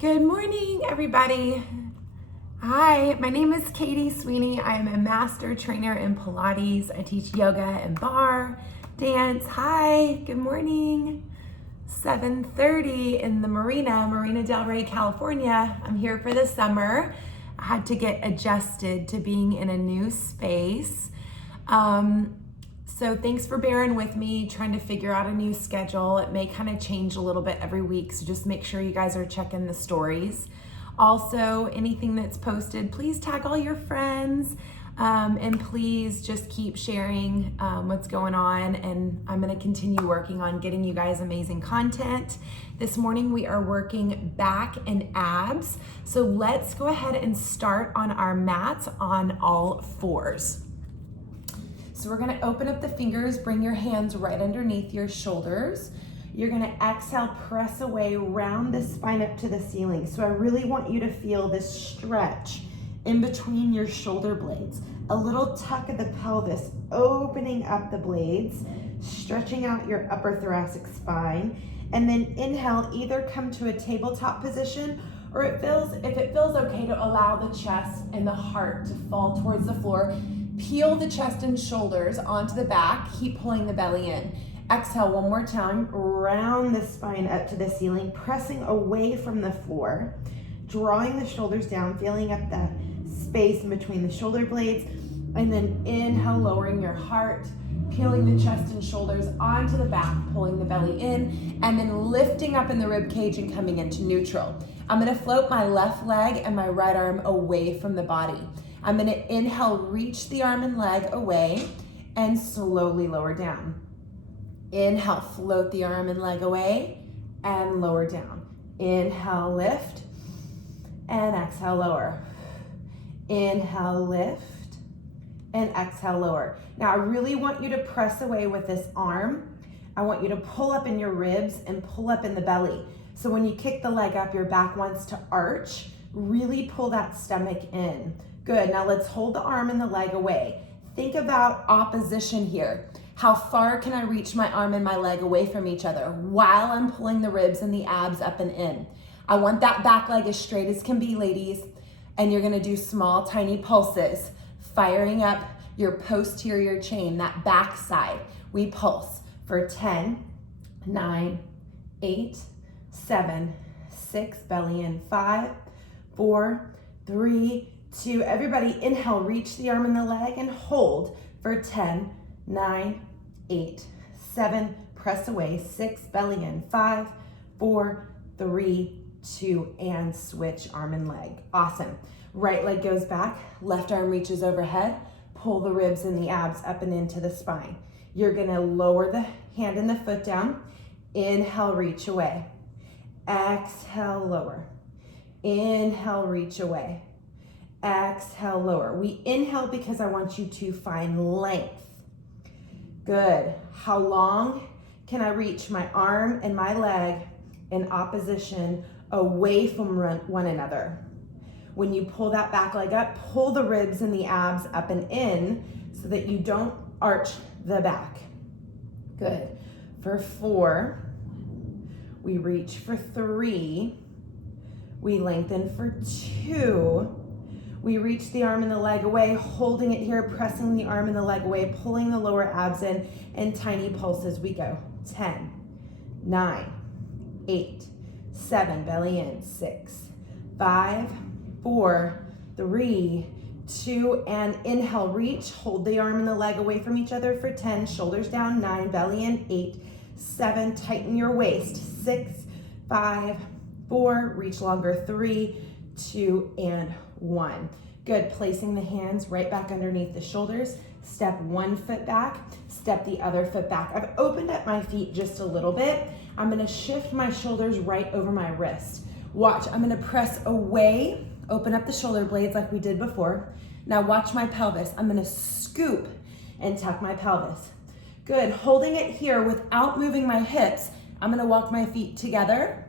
Good morning, everybody. Hi, my name is Katie Sweeney. I am a master trainer in Pilates. I teach yoga and bar, dance. Hi, good morning. 7:30 in the Marina Del Rey, California. I'm here for the summer. I had to get adjusted to being in a new space. So thanks for bearing with me, trying to figure out a new schedule. It may kind of change a little bit every week, so just make sure you guys are checking the stories. Also, anything that's posted, please tag all your friends, and please just keep sharing what's going on, and I'm gonna continue working on getting you guys amazing content. This morning we are working back and abs, so let's go ahead and start on our mats on all fours. So we're gonna open up the fingers, bring your hands right underneath your shoulders. You're gonna exhale, press away, round the spine up to the ceiling. So I really want you to feel this stretch in between your shoulder blades. A little tuck of the pelvis, opening up the blades, stretching out your upper thoracic spine. And then inhale, either come to a tabletop position, or if it feels okay to allow the chest and the heart to fall towards the floor. Peel the chest and shoulders onto the back, keep pulling the belly in. Exhale one more time, round the spine up to the ceiling, pressing away from the floor, drawing the shoulders down, feeling up that space in between the shoulder blades, and then inhale, lowering your heart, peeling the chest and shoulders onto the back, pulling the belly in, and then lifting up in the rib cage and coming into neutral. I'm gonna float my left leg and my right arm away from the body. I'm gonna inhale, reach the arm and leg away, and slowly lower down. Inhale, float the arm and leg away, and lower down. Inhale, lift, and exhale, lower. Inhale, lift, and exhale, lower. Now I really want you to press away with this arm. I want you to pull up in your ribs and pull up in the belly. So when you kick the leg up, your back wants to arch. Really pull that stomach in. Good, now let's hold the arm and the leg away. Think about opposition here. How far can I reach my arm and my leg away from each other while I'm pulling the ribs and the abs up and in? I want that back leg as straight as can be, ladies. And you're gonna do small, tiny pulses, firing up your posterior chain, that back side. We pulse for 10, 9, 8, 7, 6, belly in, 5, 4, 3, 2, everybody inhale, reach the arm and the leg and hold for 10, 9, 8, 7, press away, 6, belly in, 5, 4, 3, 2, and switch arm and leg. Awesome. Right leg goes back, left arm reaches overhead, pull the ribs and the abs up and into the spine. You're gonna lower the hand and the foot down, inhale, reach away, exhale, lower, inhale, reach away, exhale, lower. We inhale because I want you to find length. Good. How long can I reach my arm and my leg in opposition away from one another? When you pull that back leg up, pull the ribs and the abs up and in so that you don't arch the back. Good. For 4, we reach for 3, we lengthen for 2, we reach the arm and the leg away, holding it here, pressing the arm and the leg away, pulling the lower abs in, and tiny pulses we go. 10, 9, 8, 7, belly in, 6, 5, 4, 3, 2, and inhale, reach, hold the arm and the leg away from each other for 10, shoulders down, 9, belly in, 8, 7, tighten your waist, 6, 5, 4, reach longer, 3, 2, and 1. Good, placing the hands right back underneath the shoulders. Step one foot back, step the other foot back. I've opened up my feet just a little bit. I'm gonna shift my shoulders right over my wrist. Watch, I'm gonna press away, open up the shoulder blades like we did before. Now watch my pelvis. I'm gonna scoop and tuck my pelvis. Good, holding it here without moving my hips. I'm gonna walk my feet together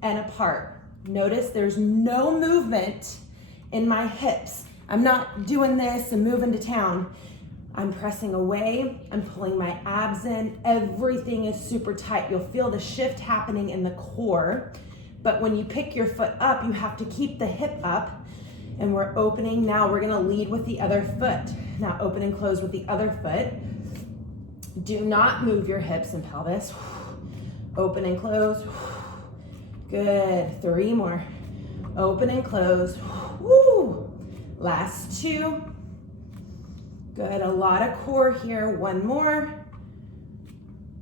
and apart. Notice there's no movement in my hips. I'm not doing this and moving to town. I'm pressing away, I'm pulling my abs in. Everything is super tight. You'll feel the shift happening in the core. But when you pick your foot up, you have to keep the hip up, and we're opening. Now we're gonna lead with the other foot. Now open and close with the other foot. Do not move your hips and pelvis. Open and close. Good, 3 more. Open and close. Woo. Last 2. Good, a lot of core here. 1 more.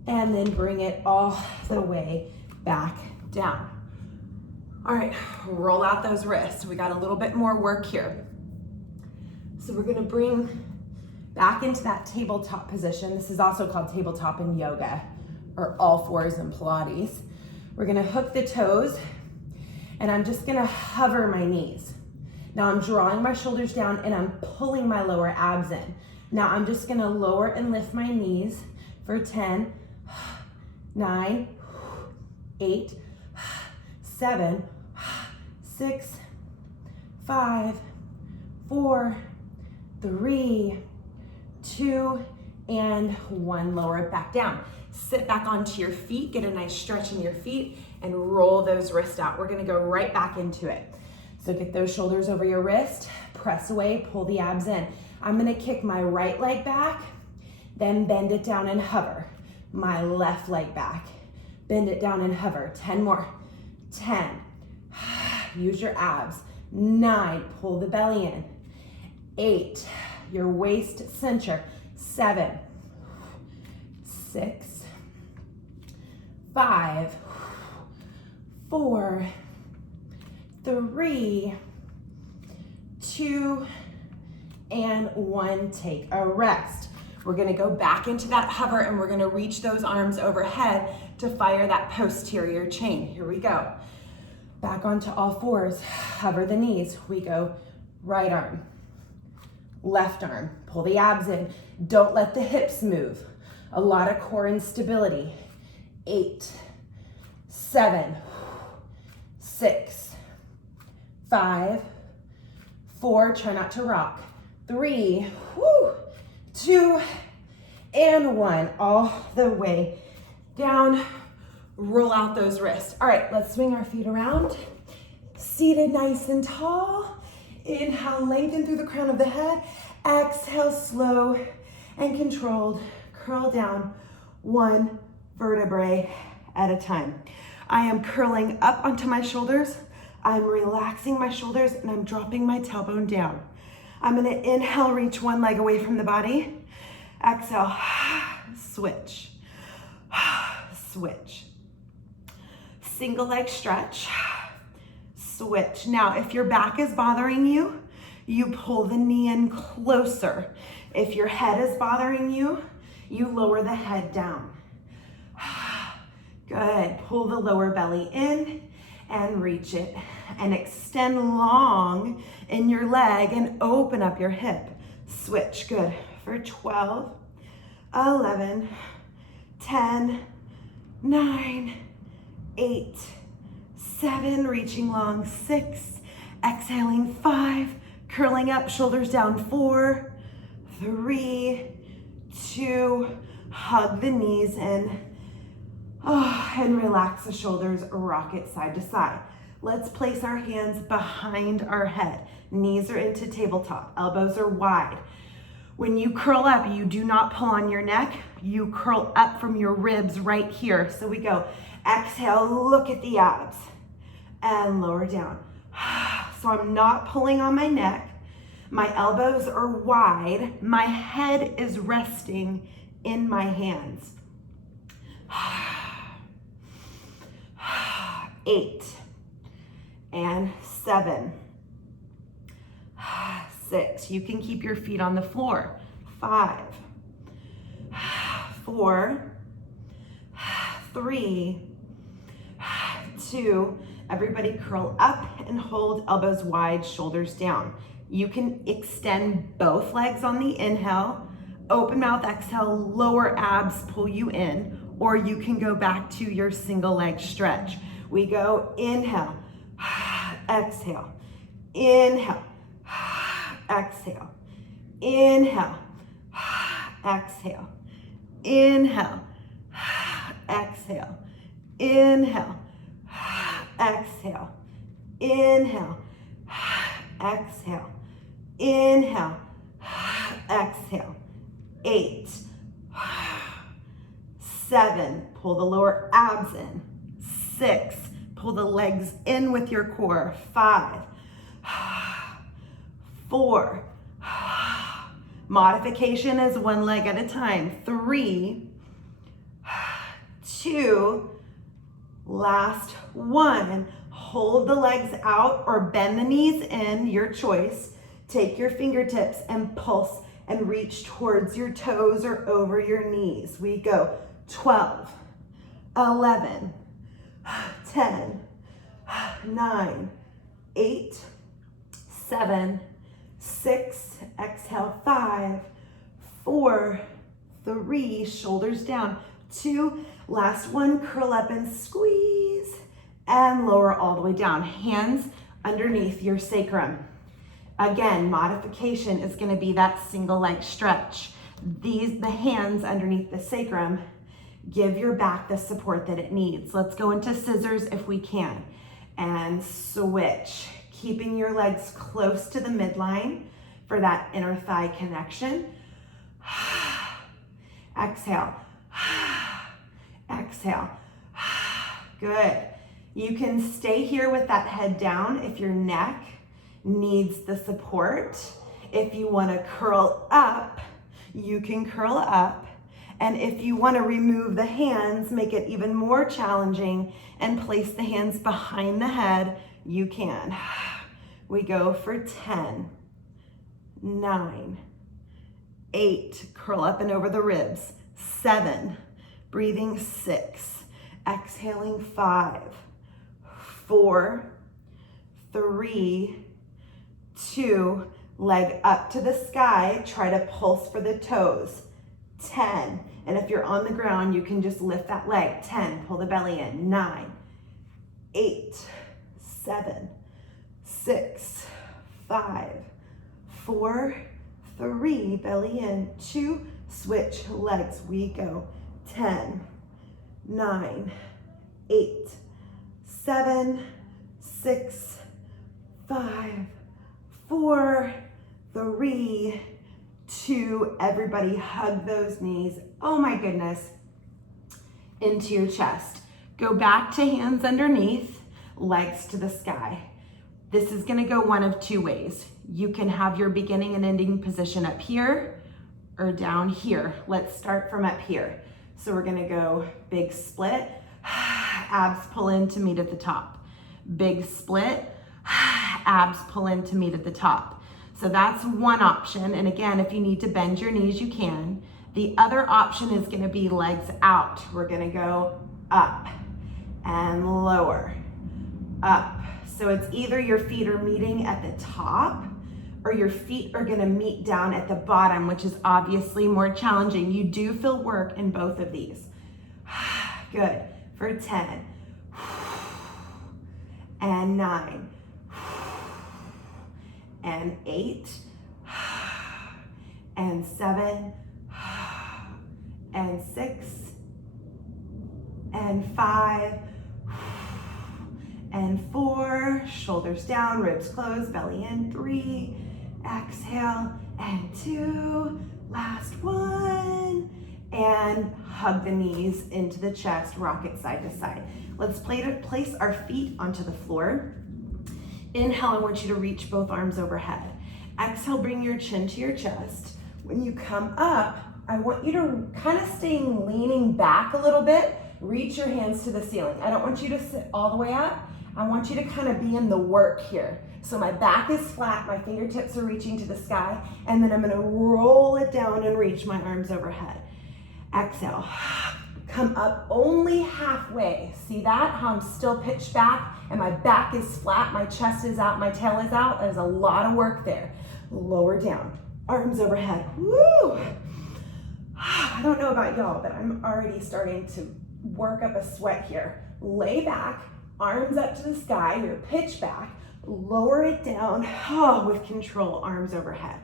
And then bring it all the way back down. All right, roll out those wrists. We got a little bit more work here. So we're gonna bring back into that tabletop position. This is also called tabletop in yoga, or all fours in Pilates. We're gonna hook the toes, and I'm just gonna hover my knees. Now I'm drawing my shoulders down and I'm pulling my lower abs in. Now I'm just gonna lower and lift my knees for 10, 9, 8, 7, 6, 5, 4, 3, 2, and 1. Lower it back down. Sit back onto your feet, get a nice stretch in your feet, and roll those wrists out. We're gonna go right back into it. So get those shoulders over your wrist, press away, pull the abs in. I'm gonna kick my right leg back, then bend it down and hover. My left leg back, bend it down and hover. 10 more. 10, use your abs. 9, pull the belly in. 8, your waist center. 7, 6, 5, 4, 3, 2, and 1. Take a rest. We're gonna go back into that hover, and we're gonna reach those arms overhead to fire that posterior chain. Here we go. Back onto all fours, hover the knees. We go right arm, left arm, pull the abs in. Don't let the hips move. A lot of core instability. 8, 7, 6, 5, 4, try not to rock. 3, 2, and 1. All the way down. Roll out those wrists. All right, let's swing our feet around. Seated nice and tall. Inhale, lengthen through the crown of the head. Exhale, slow and controlled. Curl down 1 vertebrae at a time. I am curling up onto my shoulders. I'm relaxing my shoulders, and I'm dropping my tailbone down. I'm gonna inhale, reach 1 leg away from the body. Exhale, switch, switch. Single leg stretch, switch. Now, if your back is bothering you, you pull the knee in closer. If your head is bothering you, you lower the head down. Good, pull the lower belly in and reach it. And extend long in your leg and open up your hip. Switch, good, for 12, 11, 10, 9, 8, 7, reaching long, 6, exhaling 5, curling up, shoulders down 4, 3, 2, hug the knees in, and relax the shoulders, rock it side to side. Let's place our hands behind our head. Knees are into tabletop, elbows are wide. When you curl up, you do not pull on your neck. You curl up from your ribs right here. So we go, exhale, look at the abs, and lower down. So I'm not pulling on my neck. My elbows are wide. My head is resting in my hands. 8 and 7, 6. You can keep your feet on the floor. 5, 4, 3, 2. Everybody curl up and hold, elbows wide, shoulders down. You can extend both legs on the inhale, open mouth, exhale, lower abs pull you in, or you can go back to your single leg stretch. We go inhale, exhale, inhale, exhale, inhale, exhale, inhale, exhale, inhale, exhale, inhale, exhale, inhale, exhale. 8, 7, pull the lower abs in. 6, pull the legs in with your core. 5, 4, modification is one leg at a time. 3, 2, last 1. Hold the legs out or bend the knees in, your choice. Take your fingertips and pulse and reach towards your toes or over your knees. We go 12, 11, 10, 9, 8, 7, 6, exhale, 5, 4, 3, shoulders down, 2, last 1, curl up and squeeze, and lower all the way down. Hands underneath your sacrum. Again, modification is gonna be that single leg stretch. The hands underneath the sacrum give your back the support that it needs. Let's go into scissors if we can, and switch. Keeping your legs close to the midline for that inner thigh connection. Exhale, exhale. Good. You can stay here with that head down if your neck needs the support. If you want to curl up, you can curl up. And if you want to remove the hands, make it even more challenging and place the hands behind the head, you can. We go for 10, 9, 8, curl up and over the ribs, 7, breathing 6, exhaling 5, 4, 3, 2, leg up to the sky, try to pulse for the toes, 10, and if you're on the ground, you can just lift that leg, 10, pull the belly in, 9, 8, 7, 6, 5, 4, 3, belly in, 2, switch legs, we go, 10, 9, 8, 7, 6, 5, 4, 3, 2, everybody hug those knees, oh my goodness, into your chest. Go back to hands underneath, legs to the sky. This is gonna go one of two ways. You can have your beginning and ending position up here or down here. Let's start from up here. So we're gonna go big split, abs pull in to meet at the top. Big split, abs pull in to meet at the top. So that's one option. And again, if you need to bend your knees, you can. The other option is gonna be legs out. We're gonna go up and lower, up. So it's either your feet are meeting at the top or your feet are gonna meet down at the bottom, which is obviously more challenging. You do feel work in both of these. Good, for 10, and 9, and 8, and 7, and 6, and 5, and 4, shoulders down, ribs closed, belly in, 3, exhale, and 2, last 1, and hug the knees into the chest, rock it side to side. Let's place our feet onto the floor. Inhale, I want you to reach both arms overhead. Exhale, bring your chin to your chest. When you come up, I want you to kind of stay leaning back a little bit, reach your hands to the ceiling. I don't want you to sit all the way up. I want you to kind of be in the work here. So my back is flat, my fingertips are reaching to the sky, and then I'm gonna roll it down and reach my arms overhead. Exhale, come up only halfway. See that? How I'm still pitched back and my back is flat, my chest is out, my tail is out. There's a lot of work there. Lower down, arms overhead. Woo! I don't know about y'all, but I'm already starting to work up a sweat here. Lay back, arms up to the sky, you're pitched back, lower it down, with control, arms overhead.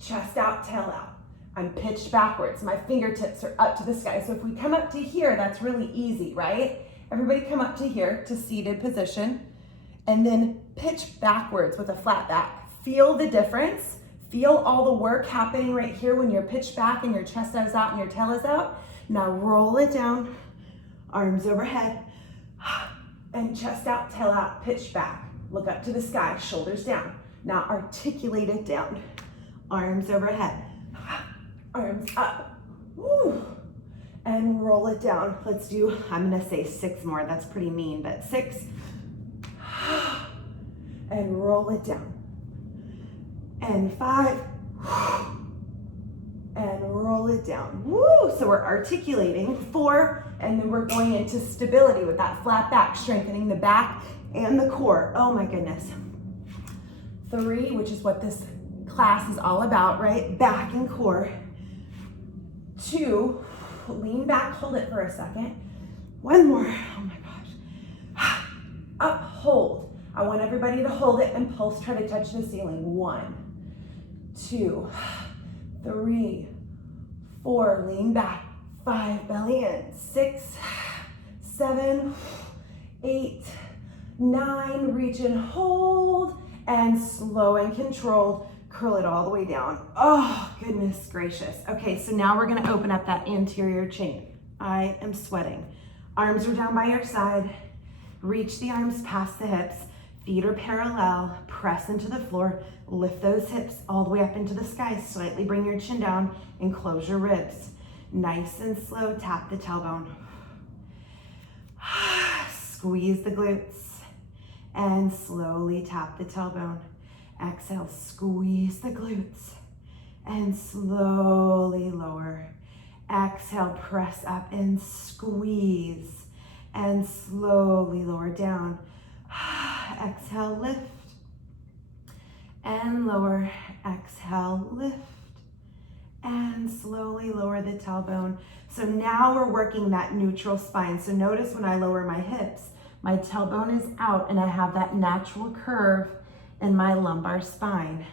Chest out, tail out. I'm pitched backwards, my fingertips are up to the sky. So if we come up to here, that's really easy, right? Everybody come up to here to seated position and then pitch backwards with a flat back. Feel the difference. Feel all the work happening right here when you're pitched back and your chest is out and your tail is out. Now roll it down, arms overhead, and chest out, tail out, pitch back. Look up to the sky, shoulders down. Now articulate it down. Arms overhead, arms up. Woo. And roll it down. Let's do, I'm gonna say 6 more. That's pretty mean, but 6. And roll it down. And 5. And roll it down. Woo! So we're articulating. 4, and then we're going into stability with that flat back, strengthening the back and the core. Oh my goodness. 3, which is what this class is all about, right? Back and core. 2, lean back, hold it for a second. 1 more. Oh my gosh. Up, hold. I want everybody to hold it and pulse, try to touch the ceiling. 1, 2, 3, 4, lean back. 5, belly in. 6, 7, 8, 9, reach and hold, and slow and controlled, curl it all the way down. Oh, goodness gracious. Okay, so now we're gonna open up that anterior chain. I am sweating. Arms are down by your side. Reach the arms past the hips. Feet are parallel. Press into the floor. Lift those hips all the way up into the sky. Slightly bring your chin down and close your ribs. Nice and slow, tap the tailbone. Squeeze the glutes and slowly tap the tailbone. Exhale, squeeze the glutes and slowly lower. Exhale, press up and squeeze and slowly lower down. Exhale, lift and lower. Exhale, lift and slowly lower the tailbone. So now we're working that neutral spine. So notice when I lower my hips, my tailbone is out and I have that natural curve in my lumbar spine.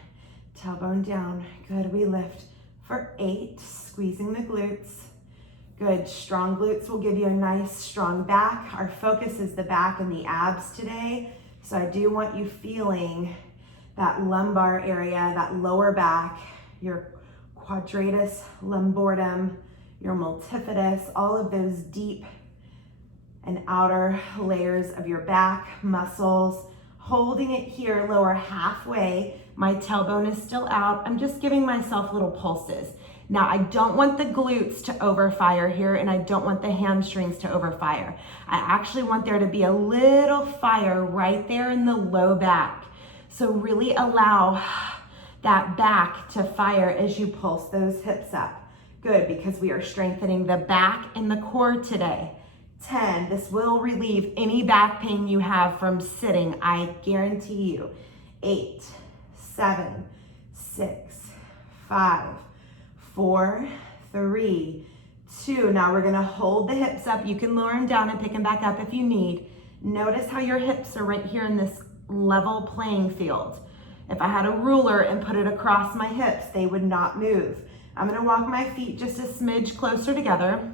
Tailbone down. Good. We lift for 8, squeezing the glutes. Good. Strong glutes will give you a nice strong back. Our focus is the back and the abs today. So I do want you feeling that lumbar area, that lower back, your quadratus lumborum, your multifidus, all of those deep and outer layers of your back muscles. Holding it here, lower halfway. My tailbone is still out. I'm just giving myself little pulses. Now, I don't want the glutes to overfire here, and I don't want the hamstrings to overfire. I actually want there to be a little fire right there in the low back. So really allow that back to fire as you pulse those hips up. Good, because we are strengthening the back and the core today. 10, this will relieve any back pain you have from sitting, I guarantee you. 8, 7, 6, 5, 4, 3, 2. Now we're gonna hold the hips up. You can lower them down and pick them back up if you need. Notice how your hips are right here in this level playing field. If I had a ruler and put it across my hips, they would not move. I'm gonna walk my feet just a smidge closer together.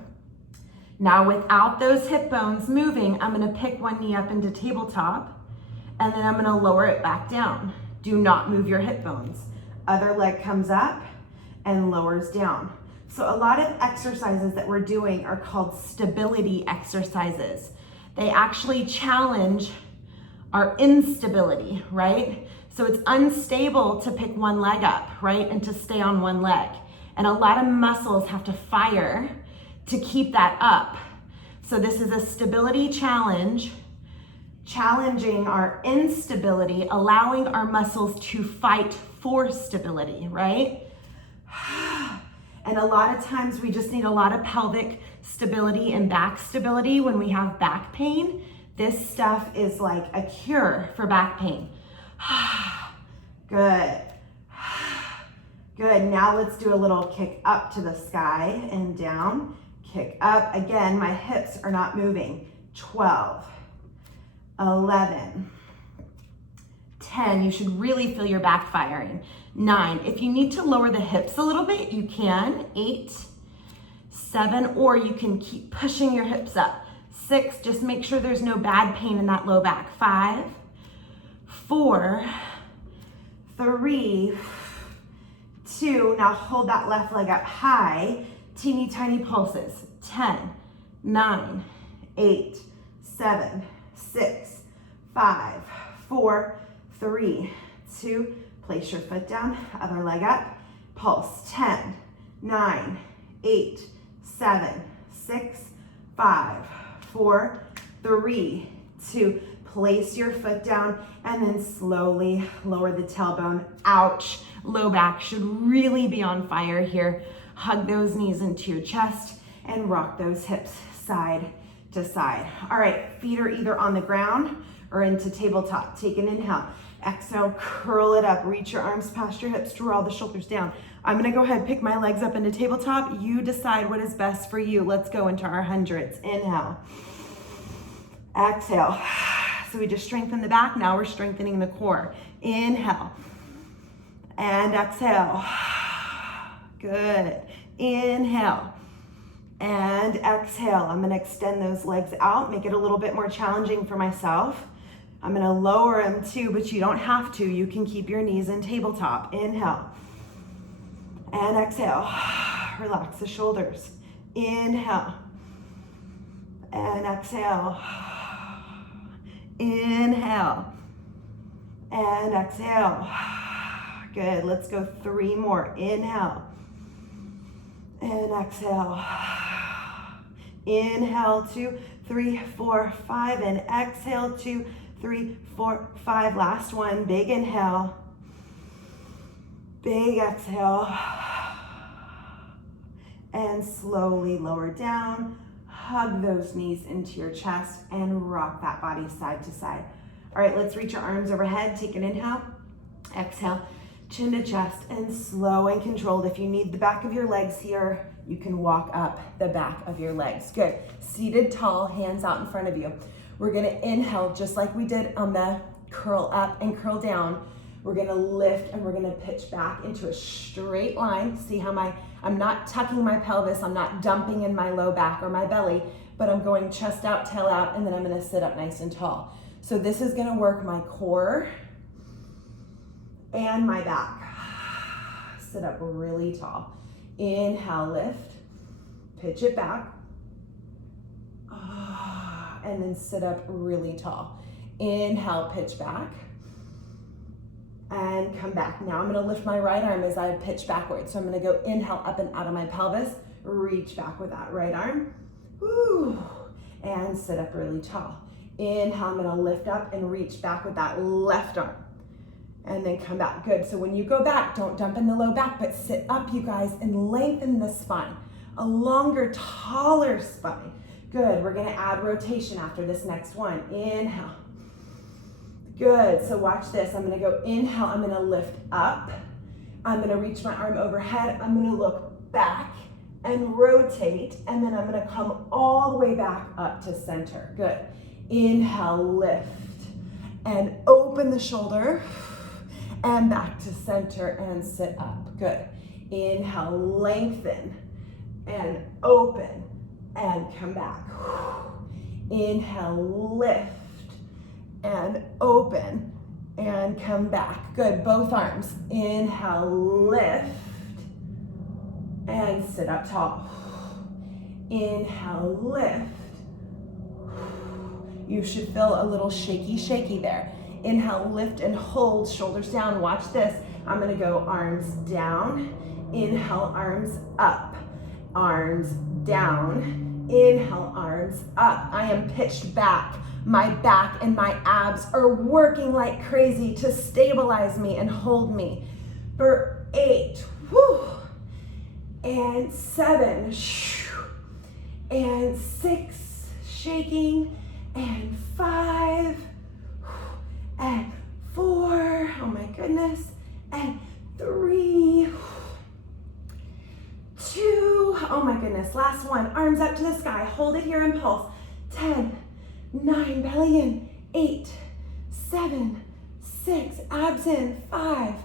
Now without those hip bones moving, I'm gonna pick one knee up into tabletop, and then I'm gonna lower it back down. Do not move your hip bones. Other leg comes up and lowers down. So a lot of exercises that we're doing are called stability exercises. They actually challenge our instability, right? So it's unstable to pick one leg up, right? And to stay on one leg. And a lot of muscles have to fire to keep that up. So this is a stability challenge, challenging our instability, allowing our muscles to fight for stability, right? And a lot of times we just need a lot of pelvic stability and back stability when we have back pain. This stuff is like a cure for back pain. Good. Good, now let's do a little kick up to the sky and down. Kick up, again, my hips are not moving. 12, 11, 10, you should really feel your back firing. 9, if you need to lower the hips a little bit, you can. 8, 7, or you can keep pushing your hips up. 6, just make sure there's no bad pain in that low back. 5, 4, 3, 2, now hold that left leg up high, teeny tiny pulses. 10, 9, 8, 7, 6, 5, 4, 3, 2, place your foot down, other leg up, pulse. 10, 9, 8, 7, 6, 5, 4, 3, 2, place your foot down, and then slowly lower the tailbone. Ouch, low back should really be on fire here. Hug those knees into your chest and rock those hips side to side. All right, feet are either on the ground or into tabletop. Take an inhale. Exhale, curl it up. Reach your arms past your hips, draw the shoulders down. I'm gonna go ahead, pick my legs up into tabletop. You decide what is best for you. Let's go into our hundreds. Inhale. Exhale. So we just strengthen the back. Now we're strengthening the core. Inhale. And exhale. Good. Inhale. And exhale. I'm gonna extend those legs out, make it a little bit more challenging for myself. I'm gonna lower them too, but you don't have to. You can keep your knees in tabletop. Inhale. And exhale. Relax the shoulders. Inhale. And exhale. Inhale. And exhale. Good. Let's go 3 more. Inhale. And exhale. Inhale, 2, 3, 4, 5, and exhale, 2, 3, 4, 5. Last one, big inhale, big exhale, and slowly lower down. Hug those knees into your chest and rock that body side to side. All right, let's reach your arms overhead. Take an inhale, exhale, chin to chest, and slow and controlled. If you need the back of your legs here, you can walk up the back of your legs. Good. Seated tall, hands out in front of you. We're gonna inhale just like we did on the curl up and curl down. We're gonna lift and we're gonna pitch back into a straight line. See how I'm not tucking my pelvis, I'm not dumping in my low back or my belly, but I'm going chest out, tail out, and then I'm gonna sit up nice and tall. So this is gonna work my core and my back. Sit up really tall. Inhale, lift, pitch it back, and then sit up really tall. Inhale, pitch back, and come back. Now I'm gonna lift my right arm as I pitch backwards. So I'm gonna go inhale up and out of my pelvis, reach back with that right arm, and sit up really tall. Inhale, I'm gonna lift up and reach back with that left arm. And then come back. Good. So when you go back, don't dump in the low back, but sit up, you guys, and lengthen the spine. A longer, taller spine. Good. We're going to add rotation after this next one. Inhale. Good. So watch this. I'm going to go inhale. I'm going to lift up. I'm going to reach my arm overhead. I'm going to look back and rotate. And then I'm going to come all the way back up to center. Good. Inhale, lift. And open the shoulder. And back to center and sit up. Good. Inhale, lengthen and open and come back. Inhale, lift and open and come back. Good. Both arms. Inhale, lift and sit up tall. Inhale, lift. You should feel a little shaky there. Inhale, lift and hold, shoulders down. Watch this. I'm gonna go arms down. Inhale, arms up. Arms down. Inhale, arms up. I am pitched back. My back and my abs are working like crazy to stabilize me and hold me. For 8, whew, and 7, and 6, shaking, and 5, and 4, oh my goodness, and 3, 2, oh my goodness, last one, arms up to the sky, hold it here and pulse, 10, 9, belly in, 8, 7, 6, abs in, 5,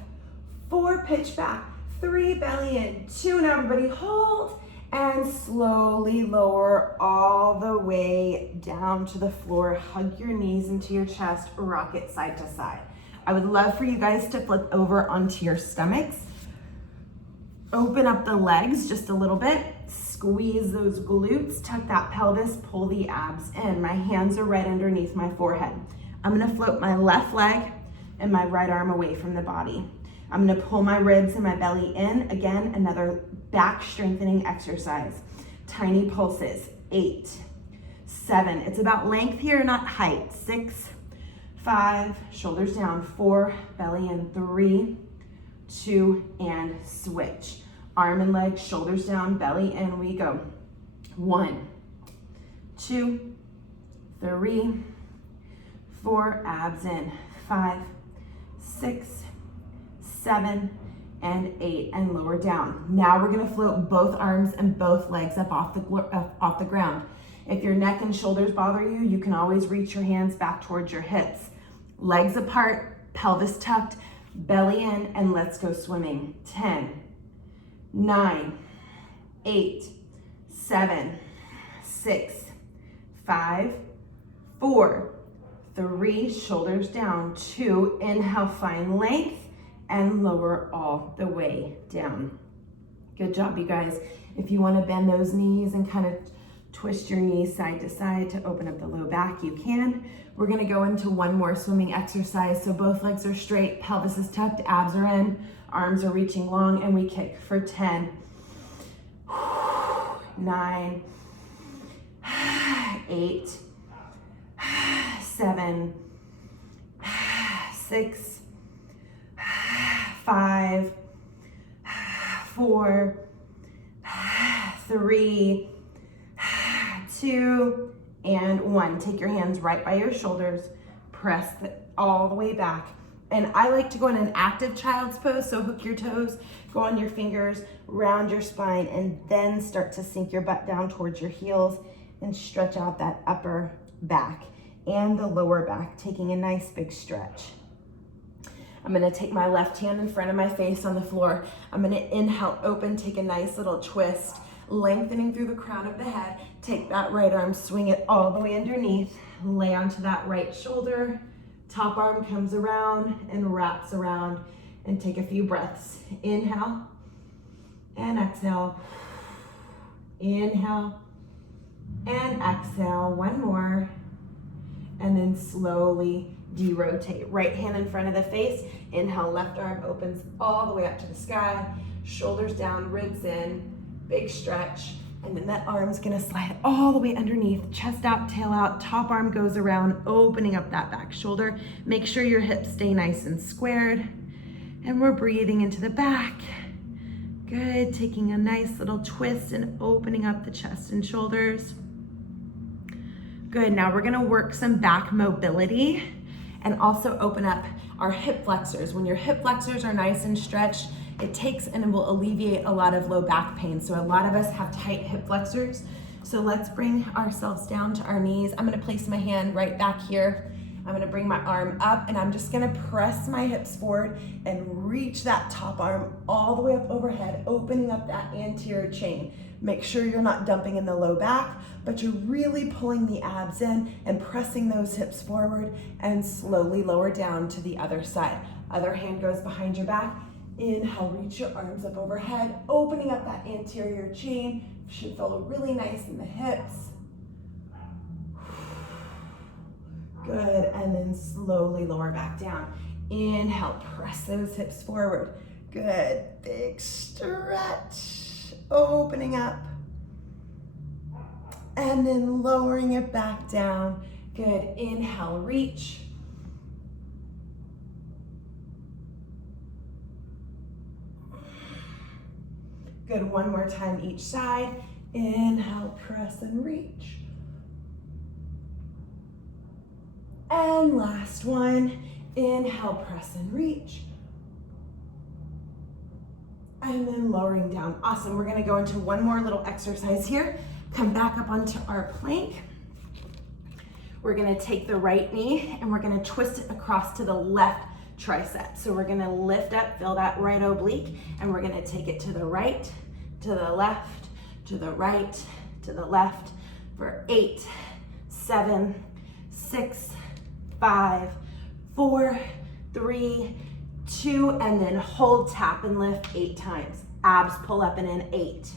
4, pitch back, 3, belly in, 2, now everybody hold, And slowly lower all the way down to the floor. Hug your knees into your chest, rock it side to side. I would love for you guys to flip over onto your stomachs. Open up the legs just a little bit. Squeeze those glutes, tuck that pelvis, pull the abs in. My hands are right underneath my forehead. I'm gonna float my left leg and my right arm away from the body. I'm gonna pull my ribs and my belly in. Again, another back strengthening exercise. Tiny pulses, 8, 7. It's about length here, not height. 6, 5, shoulders down, 4, belly in, 3, 2, and switch. Arm and leg, shoulders down, belly in, we go. 1, 2, 3, 4, abs in, 5, 6, 7, and 8, and lower down. Now we're gonna float both arms and both legs up off the ground. If your neck and shoulders bother you, you can always reach your hands back towards your hips. Legs apart, pelvis tucked, belly in, and let's go swimming. 10, 9, 8, 7, 6, 5, 4, 3, shoulders down, 2, inhale, find length, and lower all the way down. Good job, you guys. If you want to bend those knees and kind of twist your knees side to side to open up the low back, you can. We're going to go into one more swimming exercise. So both legs are straight, pelvis is tucked, abs are in, arms are reaching long, and we kick for 10, 9, 8, 7, 6, 5, 4, 3, 2, and 1. Take your hands right by your shoulders, press all the way back. And I like to go in an active child's pose, so hook your toes, go on your fingers, round your spine, and then start to sink your butt down towards your heels and stretch out that upper back and the lower back, taking a nice big stretch. I'm gonna take my left hand in front of my face on the floor. I'm gonna inhale, open, take a nice little twist, lengthening through the crown of the head. Take that right arm, swing it all the way underneath, lay onto that right shoulder. Top arm comes around and wraps around, and take a few breaths. Inhale and exhale. Inhale and exhale. One more. And then slowly de-rotate. Right hand in front of the face. Inhale, left arm opens all the way up to the sky. Shoulders down, ribs in, big stretch. And then that arm's gonna slide all the way underneath, chest out, tail out, top arm goes around, opening up that back shoulder. Make sure your hips stay nice and squared. And we're breathing into the back. Good, taking a nice little twist and opening up the chest and shoulders. Good, now we're gonna work some back mobility and also open up our hip flexors. When your hip flexors are nice and stretched, it takes and it will alleviate a lot of low back pain. So a lot of us have tight hip flexors. So let's bring ourselves down to our knees. I'm gonna place my hand right back here. I'm gonna bring my arm up and I'm just gonna press my hips forward and reach that top arm all the way up overhead, opening up that anterior chain. Make sure you're not dumping in the low back, but you're really pulling the abs in and pressing those hips forward, and slowly lower down to the other side. Other hand goes behind your back. Inhale, reach your arms up overhead, opening up that anterior chain. Should feel really nice in the hips. Good, and then slowly lower back down. Inhale, press those hips forward. Good, big stretch, opening up. And then lowering it back down. Good, inhale, reach. Good, one more time each side. Inhale, press and reach. And last one, inhale, press and reach. And then lowering down. Awesome, we're gonna go into one more little exercise here. Come back up onto our plank. We're gonna take the right knee and we're gonna twist it across to the left tricep. So we're gonna lift up, feel that right oblique, and we're gonna take it to the right, to the left, to the right, to the left for 8, 7, 6, 5, 4, 3, 2, and then hold, tap and lift 8 times. Abs pull up and in. 8,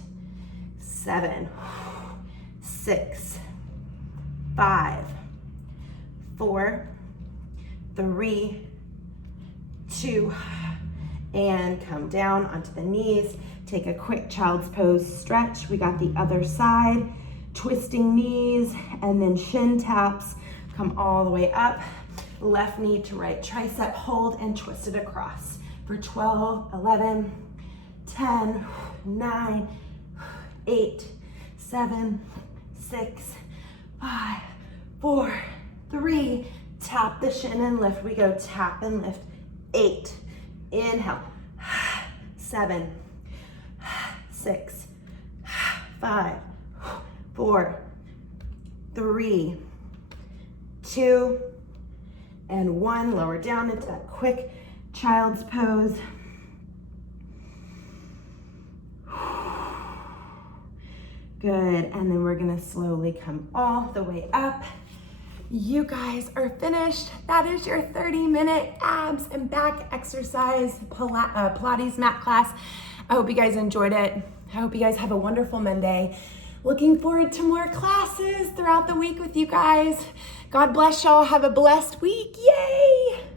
7, 6, 5, 4, 3, 2, and come down onto the knees. Take a quick child's pose stretch. We got the other side, twisting knees, and then shin taps. Come all the way up, left knee to right tricep, hold and twist it across for 12, 11, 10, 9, 8, 7, 6, 5, 4, 3, tap the shin and lift. We go tap and lift. 8, inhale, 7, 6, 5, 4, 3, 2, and 1. Lower down into that quick child's pose. Good, and then we're gonna slowly come all the way up. You guys are finished. That is your 30-minute abs and back exercise Pilates mat class. I hope you guys enjoyed it. I hope you guys have a wonderful Monday. Looking forward to more classes throughout the week with you guys. God bless y'all. Have a blessed week. Yay!